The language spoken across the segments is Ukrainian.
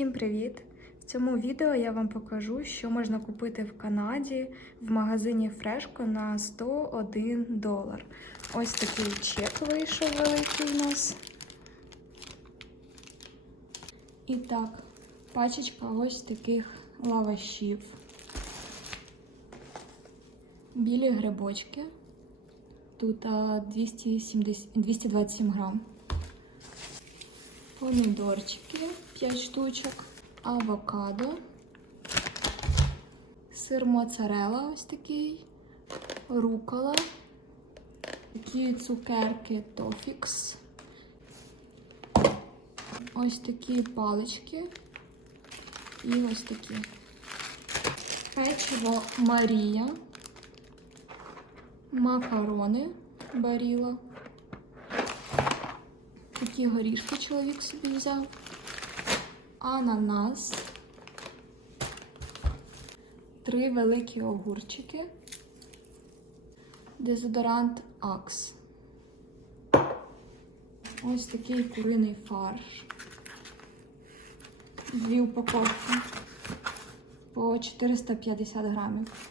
Всім привіт! В цьому відео я вам покажу, що можна купити в Канаді в магазині Фрешко на 101 долар. Ось такий чек вийшов великий у нас. І так, пачечка ось таких лавашів. Білі грибочки. Тут 270, 227 грам. Помідорчики 5 штучок, авокадо, сир моцарелла ось такий, рукола, такі цукерки Тофікс, ось такі палички і ось такі. Печиво Марія, макарони Баріла. Такі горішки чоловік собі взяв. Ананас. Три великі огурчики. Дезодорант Акс. Ось такий куриний фарш. Дві упаковки по 450 грамів.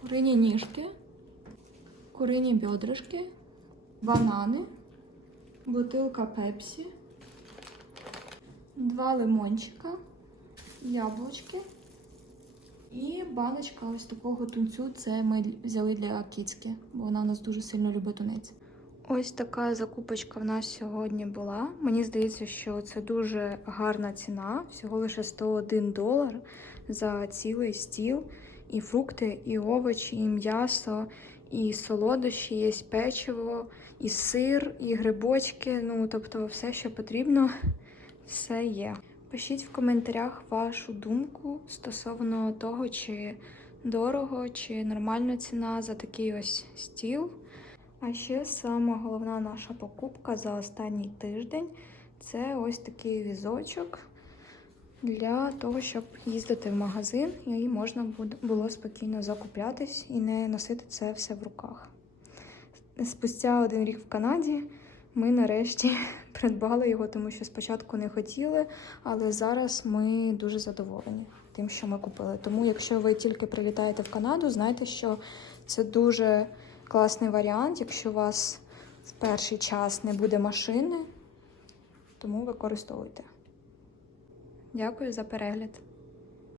Курині ніжки, курині бедрышки банани, бутилка пепсі, два лимончика, яблучки і баночка ось такого тунцю. Це ми взяли для кіцьки, бо вона у нас дуже сильно любить тунець. Ось така закупочка в нас сьогодні була. Мені здається, що це дуже гарна ціна, всього лише 101 долар за цілий стіл. І фрукти, і овочі, і м'ясо, і солодощі, є печиво, і сир, і грибочки. Ну, тобто, все, що потрібно, все є. Пишіть в коментарях вашу думку стосовно того, чи дорого, чи нормальна ціна за такий ось стіл. А ще сама головна наша покупка за останній тиждень це ось такий візочок для того, щоб їздити в магазин, і можна було спокійно закуплятись і не носити це все в руках. Спустя один рік в Канаді ми нарешті придбали його, тому що спочатку не хотіли, але зараз ми дуже задоволені тим, що ми купили. Тому, якщо ви тільки прилітаєте в Канаду, знайте, що це дуже класний варіант, якщо у вас в перший час не буде машини, тому використовуйте. Дякую за перегляд.